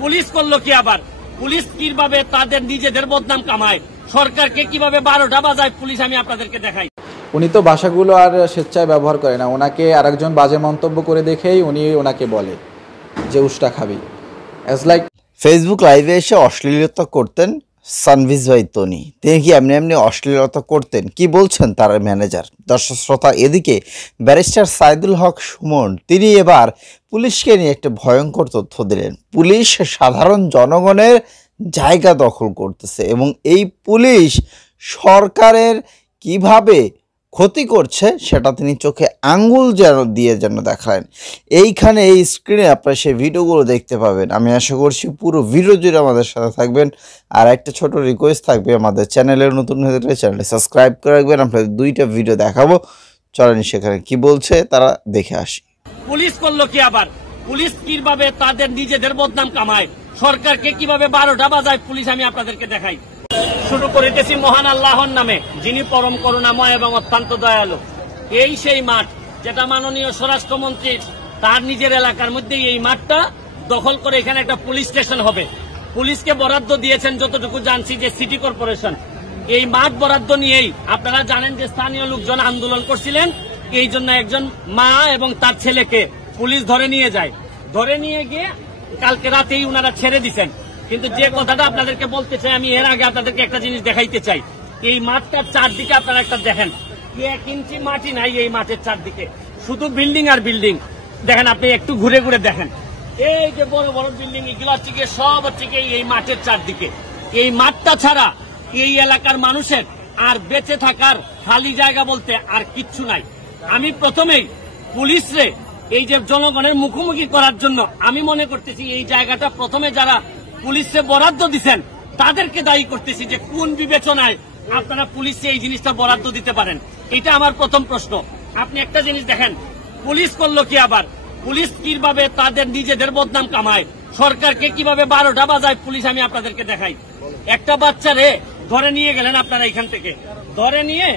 Police করলো কি আবার? পুলিশ কিভাবে তাদের নিজেদের বদনাম কামায়, সরকারকে কিভাবে 12টা বাজায় পুলিশ, আমি আপনাদেরকে দেখাই। উনি তো ভাষাগুলো আর স্বেচ্ছায় ব্যবহার করে না, ওনাকে আরেকজন বাজে মন্তব্য করে দেখেই উনি ওনাকে বলে যে উষ্টা খাবি। অ্যাজ লাইক ফেসবুক লাইভে এসে অশ্লীলতা করতেন সানভিজ ভাই তনি, তিনি কি এমনি এমনি অশ্লীলতা করতেন? কি বলছেন তার ম্যানেজার? দর্শক শ্রোতা, এদিকে ব্যারিস্টার সাইদুল হক সুমন তিনি এবার পুলিশকে নিয়ে একটা ভয়ঙ্কর তথ্য দিলেন। পুলিশ সাধারণ জনগণের জায়গা দখল করতেছে এবং এই পুলিশ সরকারের কিভাবে ক্ষতি করছে সেটা তিনি চোখে আঙ্গুল দিয়ে দেখালেন। এইখানে এই স্ক্রিনে আপনারা সেই ভিডিওগুলো দেখতে পাবেন। আমি আশা করছি পুরো ভিডিও জুড়ে আমাদের সাথে থাকবেন। আর একটা ছোট রিকোয়েস্ট থাকবে, আমাদের চ্যানেলের নতুন হয়ে থাকলে চ্যানেলটি সাবস্ক্রাইব করে রাখবেন। আপনাদের 2টা ভিডিও দেখাবো, চলেন সেখানে কি বলছে তারা দেখে আসি। পুলিশ করলো কি আবার? পুলিশ কিভাবে তাদের নিজেদের বদনাম কামায়, সরকারকে কিভাবে 12টা বাজায় পুলিশ, আমি আপনাদেরকে দেখাই। শুরু করিতেছি মহান আল্লাহর নামে, যিনি পরম করুণাময় এবং অত্যন্ত দয়ালু। এই সেই মাঠ যেটা মাননীয় স্বরাষ্ট্রমন্ত্রী তার নিজের এলাকার মধ্যে এই মাঠটা দখল করে এখানে একটা পুলিশ স্টেশন হবে। পুলিশকে বরাদ্দ দিয়েছেন যতটুকু জানছি যে সিটি কর্পোরেশন। এই মাঠ বরাদ্দ নিয়েই আপনারা জানেন যে স্থানীয় লোকজন আন্দোলন করছিলেন, এই জন্য একজন মা এবং তার ছেলেকে পুলিশ ধরে নিয়ে যায়। ধরে নিয়ে গিয়ে কালকে রাতেই উনারা ছেড়ে দিচ্ছেন। কিন্তু যে কথাটা আপনাদেরকে বলতে চাই, আমি এর আগে আপনাদেরকে একটা জিনিস দেখাইতে চাই। এই মাঠটার চারদিকে আপনারা একটা দেখেন, 1 ইঞ্চি মাটি নাই এই মাঠের চারদিকে, শুধু বিল্ডিং আর বিল্ডিং। দেখেন, আপনি একটু ঘুরে ঘুরে দেখেন, এই যে বড় বড় বিল্ডিং, এগুলো হচ্ছে গিয়ে সব হচ্ছে গিয়ে এই মাঠের চারদিকে। এই মাঠটা ছাড়া এই এলাকার মানুষের আর বেঁচে থাকার খালি জায়গা বলতে আর কিচ্ছু নাই। আমি প্রথমেই পুলিশরে এই যে জনগণের মুখোমুখি করার জন্য আমি মনে করতেছি এই জায়গাটা প্রথমে যারা পুলিশে বরাদ্দ দিচ্ছেন তাদেরকে দায়ী করতেছি যে কোন বিবেচনায় আপনারা পুলিশে এই জিনিসটা বরাদ্দ দিতে পারেন। এটা আমার প্রথম প্রশ্ন। আপনি একটা জিনিস দেখেন, পুলিশ করলো কি আবার? পুলিশ কিভাবে তাদের নিজেদের বদনাম কামায়, সরকারকে কিভাবে 12টা বাজায় পুলিশ, আমি আপনাদেরকে দেখাই। একটা বাচ্চারে ধরে নিয়ে গেলেন আপনারা এখান থেকে, ধরে নিয়ে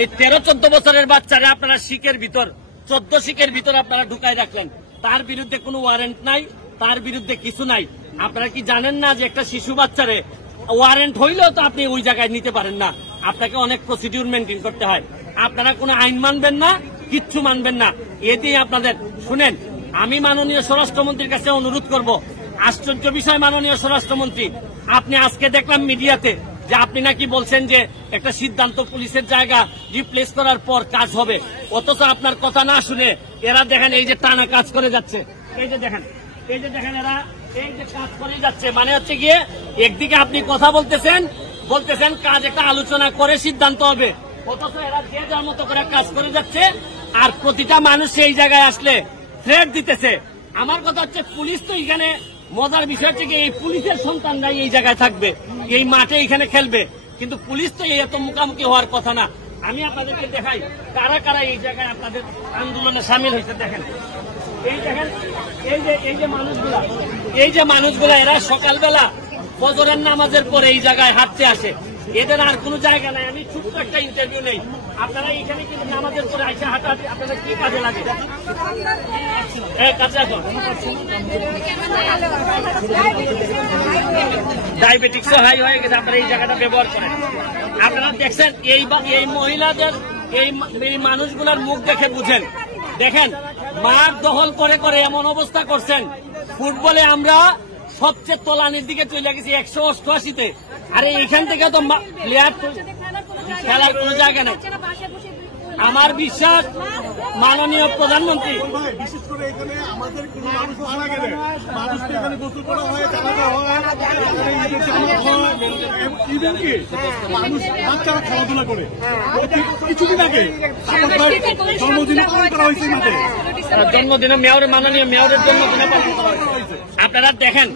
এই 13-14 বছরের বাচ্চারে আপনারা শিকের ভিতর 14 শিকের ভিতর আপনারা ঢুকাই রাখলেন। তার বিরুদ্ধে কোনো ওয়ারেন্ট নাই, তার বিরুদ্ধে কিছু নাই। আপনারা কি জানেন না যে একটা শিশু বাচ্চারে ওয়ারেন্ট হইলেও তো আপনি ওই জায়গায় নিতে পারেন না, আপনাকে অনেক প্রসিডিউর মেনটেন করতে হয়। আপনারা কোনো আইন মানবেন না, কিচ্ছু মানবেন না। এতেই আপনাদের শুনেন, আমি মাননীয় স্বরাষ্ট্রমন্ত্রীর কাছে অনুরোধ করব। আশ্চর্য বিষয় মাননীয় স্বরাষ্ট্রমন্ত্রী, আপনি আজকে দেখলাম মিডিয়াতে যে আপনি নাকি বলছেন যে একটা সিদ্ধান্ত পুলিশের জায়গা রিপ্লেস করার পর কাজ হবে, অথচ আপনার কথা না শুনে এরা দেখেন এই যে টানা কাজ করে যাচ্ছে। এই যে দেখেন, এই যে দেখেন, এরা এই যে কাজ করে যাচ্ছে। মানে হচ্ছে গিয়ে একদিকে আপনি কথা বলতেছেন কাজ একটা আলোচনা করে সিদ্ধান্ত হবে, অথচ এরা যে যার মতো করে কাজ করে যাচ্ছে। আর প্রতিটা মানুষ এই জায়গায় আসলে থ্রেট দিতেছে। আমার কথা হচ্ছে, পুলিশ তো এখানে মজার বিষয় হচ্ছে কি, এই পুলিশের সন্তানরাই এই জায়গায় থাকবে, এই মাঠে এখানে খেলবে, কিন্তু পুলিশ তো এই এত মুখোমুখি হওয়ার কথা না। আমি আপনাদেরকে দেখাই কারা কারা এই জায়গায় আপনাদের আন্দোলনে সামিল হয়েছে। দেখেন, এই দেখেন, এই যে মানুষগুলা এরা সকালবেলা ফজরের নামাজের পরে এই জায়গায় হাঁটতে আসে, এদের আর কোনো জায়গা নাই। আমি ছোট্ট একটা ইন্টারভিউ নেই, আপনারা এখানে কিন্তু নামাজের পরে আইসা হাঁটা আপনাদের কি কাজে লাগে? ডায়াবেটিক্স হাই হয়ে গেছে, আপনারা এই জায়গাটা ব্যবহার করেন। আপনারা দেখছেন এই মহিলাদের এই মানুষগুলার মুখ দেখে বুঝেন। দেখেন, মাঠ দখল করে করে এমন অবস্থা করছেন, ফুটবলে আমরা সবচেয়ে তলানির দিকে চলে গেছি 188-তে। আরে এখান থেকে তো প্লেয়ার খেলার কোন জায়গা নেই। আমার বিশ্বাস মাননীয় প্রধানমন্ত্রী, বিশেষ করে এখানে আমাদের কোনো মানুষ মারা গেলে মানুষকে এখানে গোসল করা হয়, জানাজা হয়, ইভেন কি মানুষ বাচ্চারা খেলাধুলা করে। কিছুদিন আগে জন্মদিনে পালন করা হয়েছে, জন্মদিনে মাননীয় মেয়রের জন্মদিনে পালন করা হয়েছে। আপনারা দেখেন,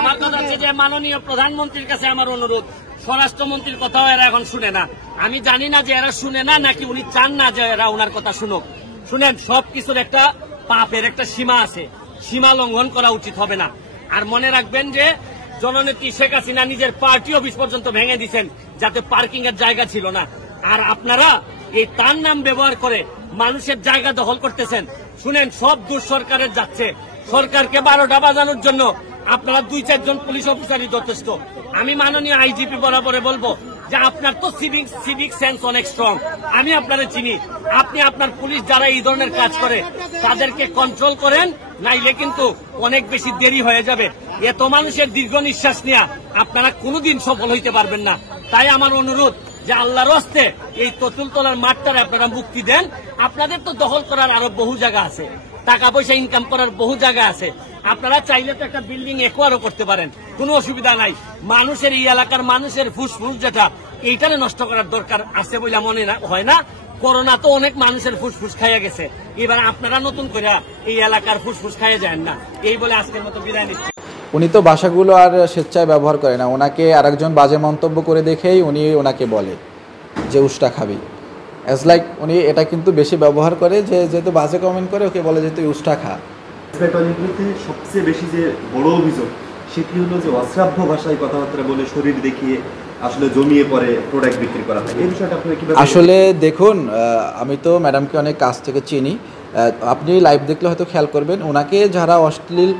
আমার কথা হচ্ছে যে মাননীয় প্রধানমন্ত্রীর কাছে আমার অনুরোধ, স্বরাষ্ট্রমন্ত্রীর কথাও এরা এখন শুনে না। আমি জানি না যে এরা শুনে না নাকি উনি চান না যে এরা ওনার কথা শুনুক। শুনেন, সবকিছুর একটা পাপের একটা সীমা আছে, সীমা লঙ্ঘন করা উচিত হবে না। আর মনে রাখবেন যে জননেত্রী শেখ হাসিনা নিজের পার্টি অফিস পর্যন্ত ভেঙে দিচ্ছেন, যাতে পার্কিং এর জায়গা ছিল না। আর আপনারা এই তার নাম ব্যবহার করে মানুষের জায়গা দখল করতেছেন। শুনেন, সব দোষ সরকারের যাচ্ছে। সরকারকে 12টা বাজানোর জন্য আপনারা 2-4 জন পুলিশ অফিসারই যথেষ্ট। আমি মাননীয় আইজিপি বরাবরে বলবো যে আপনার তো সিভিক সেন্স অনেক স্ট্রং, আমি আপনারা চিনি। আপনি আপনার পুলিশ যারা এই ধরনের কাজ করে তাদেরকে কন্ট্রোল করেন, নাইলে কিন্তু অনেক বেশি দেরি হয়ে যাবে। এত মানুষের দীর্ঘ নিঃশ্বাস নেওয়া আপনারা কোনোদিন সফল হইতে পারবেন না। তাই আমার অনুরোধ যে আল্লাহর হস্তে এই ততুলতলার মাঠটারে আপনারা মুক্তি দেন। আপনাদের তো দখল করার আরো বহু জায়গা আছে, টাকা পয়সা ইনকাম করার বহু জায়গা আছে। আপনারা চাইলে তো একটা বিল্ডিং একোয়ারও করতে পারেন, কোনো অসুবিধা নাই। মানুষের এই এলাকার মানুষের ফুসফুস যেটা, এইটারে নষ্ট করার দরকার আছে বলে মনে হয় না। করোনা তো অনেক মানুষের ফুসফুস খাইয়া গেছে, এবার আপনারা নতুন করে এই এলাকার ফুসফুস খাইয়া যান না। এই বলে আজকের মতো বিদায় নিচ্ছি। উনি তো ভাষাগুলো আর স্বেচ্ছায় ব্যবহার করে না, ওনাকে আরেকজন বাজে মন্তব্য করে দেখেই উনি ওনাকে বলে যে উষ্টা খাবি। অ্যাজ লাইক উনি এটা কিন্তু বেশি ব্যবহার করে, যে যেহেতু বাজে কমেন্ট করে ওকে বলে যে তুই উষ্টা খা। টয়লেটগুলোতে সবচেয়ে বেশি যে বড় অভিযোগ সেটি হলো যে অশ্রাব্য ভাষায় কথাবার্তা বলে শরীর দেখিয়ে আসলে জমিয়ে পরে প্রোডাক্ট বিক্রি করা হয়। এই বিষয়টা আপনি কিভাবে? আসলে দেখুন, আমি তো ম্যাডামকে অনেক কাছ থেকে চিনি, আপনি লাইভ দেখলে হয়তো খেয়াল করবেন ওনাকে যারা অশ্লীল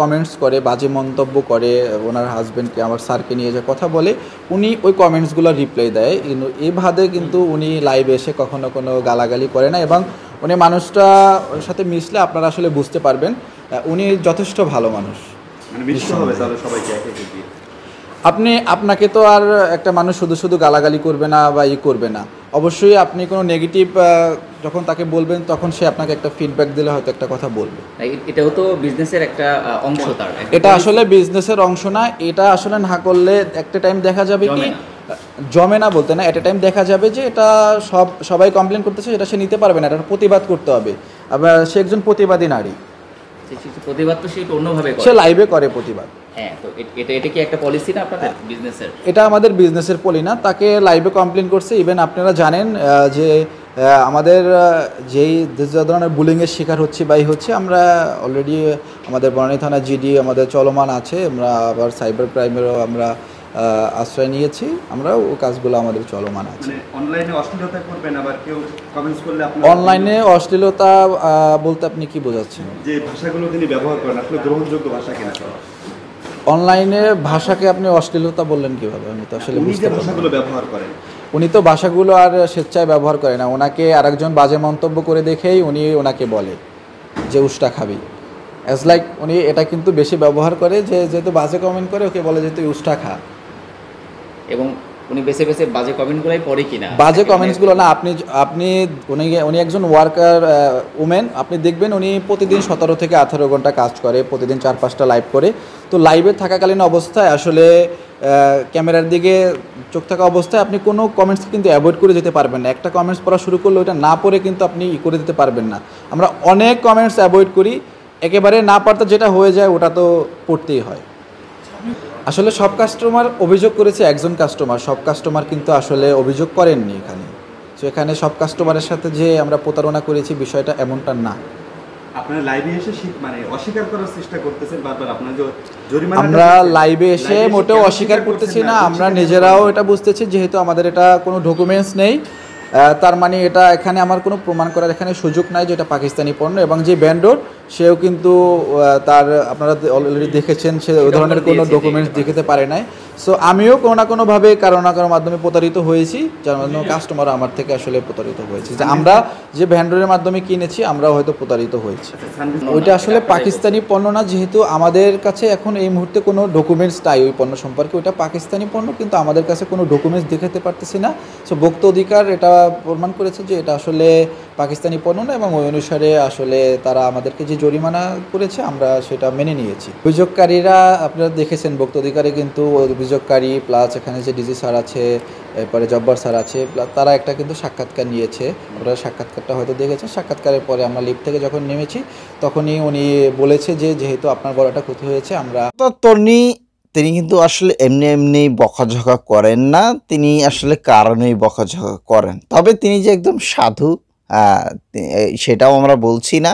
কমেন্টস করে, বাজে মন্তব্য করে, ওনার হাজব্যান্ডকে আমার স্যারকে নিয়ে যে কথা বলে, উনি ওই কমেন্টসগুলো রিপ্লাই দেয়। এই ভাবে কিন্তু উনি লাইভে এসে কখনো কোনো গালাগালি করে না, এবং উনি মানুষটার সাথে মিশলে আপনারা আসলে বুঝতে পারবেন উনি যথেষ্ট ভালো মানুষ। মানে বিশ্ব হবে তাহলে সবাইকে একে দিয়ে আপনাকে তো আর একটা মানুষ শুধু শুধু গালাগালি করবে না বা করবে না। অবশ্যই আপনি কোনো নেগেটিভ যখন তাকে বলবেন তখন সে আপনাকে একটা ফিডব্যাক দিলে হয়তো একটা কথা বলবে। এটাও তো বিজনেসের একটা অংশ, তার এটা আসলে বিজনেসের অংশ না। এটা আসলে না করলে একটা টাইম দেখা যাবে কি জমে না বলতে না, একটা টাইম দেখা যাবে যে এটা সবাই কমপ্লেন করতেছে, এটা সে নিতে পারবে না, এটা প্রতিবাদ করতে হবে। আবার সে একজন প্রতিবাদী নারী, প্রতিবাদ তো সে অন্যভাবে করে, সে লাইভে করে প্রতিবাদ। হ্যাঁ, তো এটা কি একটা পলিসি না আপনাদের বিজনেসের? এটা আমাদের বিজনেসের পলি না, তাকে লাইভে কমপ্লেন করছে। ইভেন আপনারা জানেন যে আমাদের যেই ধরনের বুলিংয়ের শিকার হচ্ছে বা হচ্ছে, আমরা অলরেডি আমাদের বনানী থানা জিডি আমাদের চলমান আছে, আমরা আবার সাইবার ক্রাইমেরও আমরা আশ্রয় নিয়েছি, আমরা ও কাজগুলো আমাদের চলমান আছে। অনলাইনে অশ্লীলতা করবেন, আবার কেউ কমেন্টস করলে আপনি অনলাইনে অশ্লীলতা বলতে আপনি কি বোঝাচ্ছেন? যে ভাষাগুলো তিনি ব্যবহার করেন আসলে গ্রহণযোগ্য ভাষা কিনা? অনলাইনে ভাষাকে আপনি অশ্লীলতা বললেন কিভাবে? আমি তো আসলে উনি যে ভাষাগুলো ব্যবহার করেন, উনি তো ভাষাগুলো আর স্বেচ্ছায় ব্যবহার করে না, ওনাকে আরেকজন বাজে মন্তব্য করে দেখেই উনি ওনাকে বলে যে উষ্টা খাবি। অ্যাজ লাইক উনি এটা কিন্তু বেশি ব্যবহার করে, যে যেহেতু বাজে কমেন্ট করে ওকে বলে যে তুই উষ্টা খা। এবং উনি বেছে বেছে বাজে কমেন্টগুলোই পড়ে কিনা? বাজে কমেন্টসগুলো না, উনি একজন ওয়ার্কার উমেন, আপনি দেখবেন উনি প্রতিদিন 17 থেকে 18 ঘন্টা কাজ করে, প্রতিদিন 4-5টা লাইভ করে। তো লাইভে থাকাকালীন অবস্থায় আসলে ক্যামেরার দিকে চোখ থাকা অবস্থায় আপনি কোনো কমেন্টস কিন্তু অ্যাভয়েড করে যেতে পারবেন না। একটা কমেন্টস পড়া শুরু করলে ওটা না পড়ে কিন্তু আপনি করে দিতে পারবেন না। আমরা অনেক কমেন্টস অ্যাভয়েড করি, একেবারে না পারতে যেটা হয়ে যায় ওটা তো পড়তেই হয়। আসলে সব কাস্টমার অভিযোগ করেছে, একজন কাস্টমার, সব কাস্টমার কিন্তু আসলে অভিযোগ করেননি এখানে। তো এখানে সব কাস্টমারের সাথে যে আমরা প্রতারণা করেছি বিষয়টা এমনটা না। আপনারা লাইভে এসে মানে অস্বীকার করার চেষ্টা করতেছেন বারবার, আপনারা যে জরিমানা আমরা লাইভে এসে মোটেও অস্বীকার করতেছি না, আমরা নিজেরাও এটা বুঝতেছি যেহেতু আমাদের এটা কোনো ডকুমেন্টস নেই, তার মানে এটা এখানে আমার কোনো প্রমাণ করার এখানে সুযোগ নাই যে এটা পাকিস্তানি পণ্য। এবং যে ভেন্ডর সেও কিন্তু তার আপনারা অলরেডি দেখেছেন সে ওই ধরনের কোনো ডকুমেন্টস দেখাতে পারে নাই। সো আমিও কোনো না কোনোভাবে কারো না কারোর মাধ্যমে প্রতারিত হয়েছি, যার মাধ্যমে কাস্টমার আমার থেকে আসলে প্রতারিত হয়েছে, যে আমরা যে ভেন্ডরের মাধ্যমে কিনেছি আমরাও হয়তো প্রতারিত হয়েছি। ওইটা আসলে পাকিস্তানি পণ্য না, যেহেতু আমাদের কাছে এখন এই মুহূর্তে কোনো ডকুমেন্টস নাই ওই পণ্য সম্পর্কে, ওইটা পাকিস্তানি পণ্য, কিন্তু আমাদের কাছে কোনো ডকুমেন্টস দেখাতে পারতেছি না। সো ভোক্তা অধিকার এটা প্রমাণ করেছে যে এটা আসলে পাকিস্তানি পণ্য না, এবং ওই অনুসারে আসলে তারা আমাদেরকে যে জরিমানা করেছে আমরা সেটা মেনে নিয়েছি। অভিযোগকারীরা আপনারা দেখেছেন ভোক্তা অধিকারে কিন্তু অভিযোগকারী প্লাস এখানে যে ডিজি স্যার আছে, এরপরে জব্বার স্যার আছে, তারা একটা কিন্তু সাক্ষাৎকার নিয়েছে, ওরা সাক্ষাৎকারটা হয়তো দেখেছে। সাক্ষাৎকারের পরে আমরা লিফট থেকে যখন নেমেছি তখনই উনি বলেছে যে যেহেতু আপনার বড় একটা ক্ষতি হয়েছে আমরা তিনি কিন্তু আসলে এমনি এমনি বকাঝকা করেন না, তিনি আসলে কারণেই বকাঝকা করেন। তবে তিনি যে একদম সাধু সেটাও আমরা বলছি না,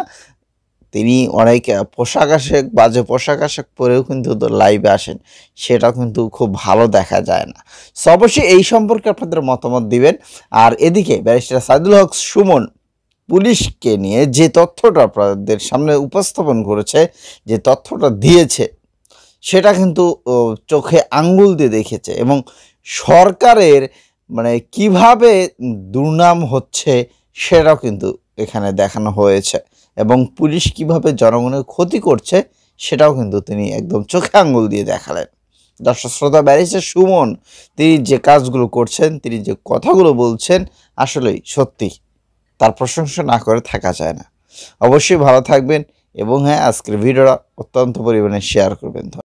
তিনি অনেক পোশাক আশাক বাজে পোশাক আশাক পরেও কিন্তু লাইভে আসেন, সেটা কিন্তু খুব ভালো দেখা যায় না। সো অবশ্যই এই সম্পর্কে আপনাদের মতামত দিবেন। আর এদিকে ব্যারিস্টার সাইদুল হক সুমন পুলিশকে নিয়ে যে তথ্যটা আপনাদের সামনে উপস্থাপন করেছে, যে তথ্যটা দিয়েছে, সেটা কিন্তু চোখে আঙ্গুল দিয়ে দেখেছে। এবং সরকারের মানে কিভাবে দুর্নাম হচ্ছে সেটাও কিন্তু এখানে দেখানো হয়েছে, এবং পুলিশ কিভাবে জনগণের ক্ষতি করছে সেটাও কিন্তু তিনি একদম চোখে আঙ্গুল দিয়ে দেখালেন। দর্শক শ্রোতা, ব্যারিস্টার সুমন তিনি যে কাজগুলো করছেন, তিনি যে কথাগুলো বলছেন, আসলেই সত্যি তার প্রশংসা না করে থাকা যায় না। অবশ্যই ভালো থাকবেন এবং হ্যাঁ, আজকের ভিডিওটা অত্যন্ত পরিমাণে শেয়ার করবেন।